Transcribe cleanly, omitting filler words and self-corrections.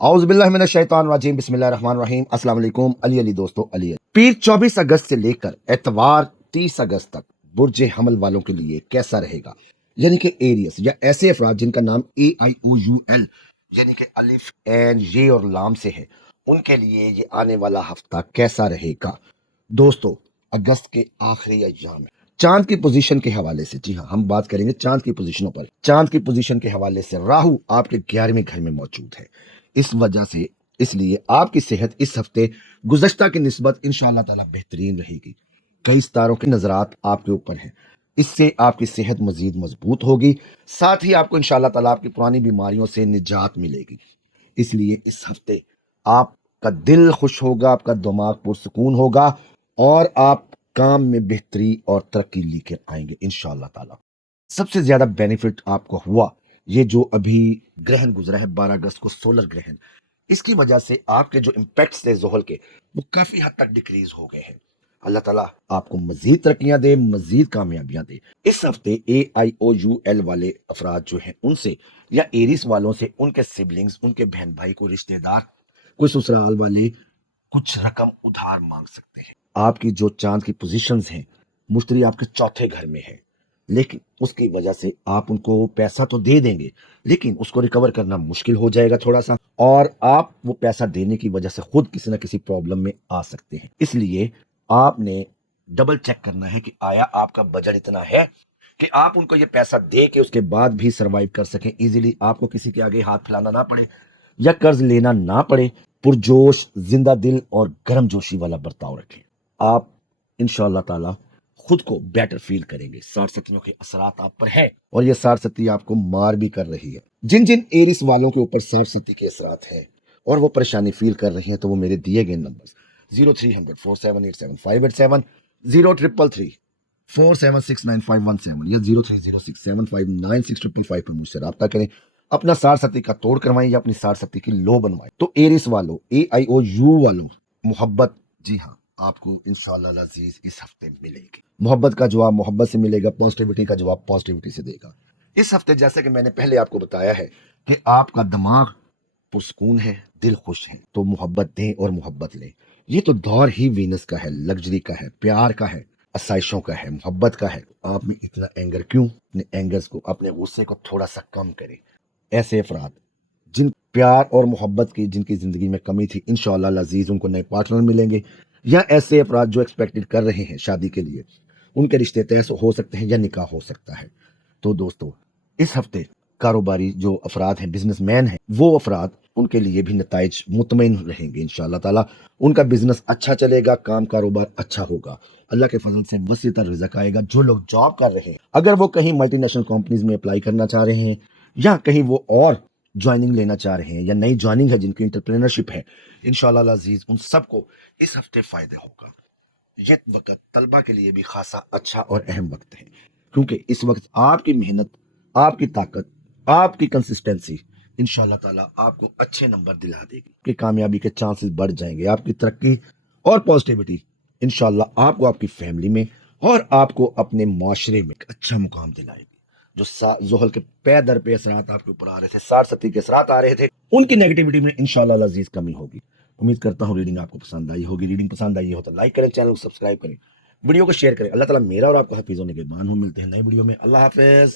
اعوذ باللہ من الشیطان الرجیم بسم اللہ الرحمن الرحیم السلام علیکم علی دوستو علی پیر 24 اگست سے لے کر اتوار 30 اگست تک برج حمل والوں کے لیے کیسا رہے گا؟ یعنی کہ ایریس یا ایسے افراد جن کا نام AIOUL یعنی کہ الف این یہ اور لام سے ہے، ان کے لیے یہ آنے والا ہفتہ کیسا رہے گا؟ دوستو، اگست کے آخری ایام ہے۔ چاند کی پوزیشن کے حوالے سے، جی ہاں، ہم بات کریں گے چاند کی پوزیشنوں پر۔ چاند کی پوزیشن کے حوالے سے راہو آپ کے 11ویں گھر میں موجود ہے، اس وجہ سے اس لیے آپ کی صحت اس ہفتے گزشتہ کی نسبت انشاءاللہ تعالی بہترین رہے گی۔ کئی ستاروں کے نظرات آپ کے اوپر ہیں، اس سے آپ کی صحت مزید مضبوط ہوگی، ساتھ ہی آپ کو انشاءاللہ تعالی آپ کی پرانی بیماریوں سے نجات ملے گی۔ اس لیے اس ہفتے آپ کا دل خوش ہوگا، آپ کا دماغ پرسکون ہوگا اور آپ کام میں بہتری اور ترقی لے کر آئیں گے انشاءاللہ تعالی۔ سب سے زیادہ بینیفٹ آپ کو ہوا یہ جو ابھی گرہن گزرا ہے 12 اگست کو، سولر گرہن، اس کی وجہ سے آپ کے جو امپیکٹس تھے زحل کے، وہ کافی حد تک ڈیکریز ہو گئے ہیں۔ اللہ تعالیٰ آپ کو مزید ترقیاں دے، مزید کامیابیاں دے۔ اس ہفتے AIOUL والے افراد جو ہیں ان سے، یا ایریس والوں سے، ان کے سبلنگز، ان کے بہن بھائی کو رشتہ دار، کوئی سسرال والے کچھ رقم ادھار مانگ سکتے ہیں۔ آپ کی جو چاند کی پوزیشنز ہیں، مشتری آپ کے چوتھے گھر میں ہے، لیکن اس کی وجہ سے آپ ان کو پیسہ تو دے دیں گے، لیکن اس کو ریکور کرنا مشکل ہو جائے گا تھوڑا سا، اور آپ وہ پیسہ دینے کی وجہ سے خود کسی نہ کسی پرابلم میں آ سکتے ہیں۔ اس لیے آپ نے ڈبل چیک کرنا ہے کہ آیا آپ کا بجٹ اتنا ہے کہ آپ ان کو یہ پیسہ دے کے اس کے بعد بھی سروائیو کر سکیں ایزیلی، آپ کو کسی کے آگے ہاتھ پھیلانا نہ پڑے یا قرض لینا نہ پڑے۔ پرجوش، زندہ دل اور گرم جوشی والا برتاؤ رکھیں، آپ انشاءاللہ تعالی خود کو بیٹر فیل کریں گے۔ 60 کے اثرات آپ پر ہے اور یہ 60 آپ کو مار بھی کر رہی ہے۔ جن ایرس والوں کے اوپر 60 کے اثرات ہیں اور وہ پریشانی فیل کر رہی ہیں، تو وہ میرے دیے گئے نمبر 03004787 033 4769 یا 0306759655 پر مجھ سے رابطہ کریں، اپنا 60 کا توڑ کروائیں یا اپنی 60 کی لو بنوائیں۔ تو ایرس والوں، AIOU والوں، محبت، جی ہاں، آپ کو انشاءاللہ العزیز اس ہفتے ملے گی۔ محبت کا جواب محبت سے ملے گا، پازیٹیوٹی کا جواب پازیٹیوٹی سے دے گا۔ اس ہفتے جیسے کہ میں نے پہلے آپ کو بتایا ہے کہ آپ کا دماغ پرسکون ہے، دل خوش ہے، تو محبت دیں اور محبت لیں۔ یہ تو دور ہی وینس کا ہے، لگژری کا ہے، پیار کا ہے، آسائشوں کا ہے، محبت کا ہے۔ آپ میں اتنا اینگر کیوں؟ اپنے اینگرز کو، اپنے غصے کو تھوڑا سا کم کریں۔ ایسے افراد جن پیار اور محبت کی، جن کی زندگی میں کمی تھی، انشاءاللہ العزیز ان کو نئے پارٹنر ملیں گے، یا ایسے افراد جو ایکسپیکٹڈ کر رہے ہیں شادی کے لیے، ان کے رشتے طے ہو سکتے ہیں یا نکاح ہو سکتا ہے۔ تو دوستو، اس ہفتے کاروباری جو افراد ہیں، بزنس مین ہیں، وہ افراد، ان کے لیے بھی نتائج مطمئن رہیں گے انشاءاللہ تعالی۔ ان کا بزنس اچھا چلے گا، کام کاروبار اچھا ہوگا، اللہ کے فضل سے وسیع تر رزق آئے گا۔ جو لوگ جاب کر رہے ہیں، اگر وہ کہیں ملٹی نیشنل کمپنیز میں اپلائی کرنا چاہ رہے ہیں یا کہیں وہ اور جوائننگ لینا چاہ رہے ہیں، یا نئی جوائننگ ہے، جن کی انٹرپرینرشپ ہے، انشاءاللہ العزیز ان سب کو اس ہفتے فائدہ ہوگا۔ یہ وقت طلبہ کے لیے بھی خاصا اچھا اور اہم وقت ہے، کیونکہ اس وقت آپ کی محنت، آپ کی طاقت، آپ کی کنسسٹنسی انشاءاللہ تعالیٰ آپ کو اچھے نمبر دلا دے گی کہ کامیابی کے چانسز بڑھ جائیں گے۔ آپ کی ترقی اور پازیٹیوٹی انشاءاللہ آپ کو، آپ کی فیملی میں اور آپ کو اپنے معاشرے میں ایک اچھا مقام دلائے گی۔ جو زحل کے پے در پہ اثرات آپ کے اوپر آ رہے تھے، 60 کے اثرات آ رہے تھے، ان کی نیگیٹیوٹی میں انشاءاللہ العزیز کمی ہوگی۔ امید کرتا ہوں ریڈنگ آپ کو پسند آئی ہوگی۔ ریڈنگ پسند آئی ہو تو لائک کریں، چینل کو سبسکرائب کریں، ویڈیو کو شیئر کریں۔ اللہ تعالیٰ میرا اور آپ کو حفیظ و نگہبان ہوں۔ ملتے ہیں نئی ویڈیو میں۔ اللہ حافظ۔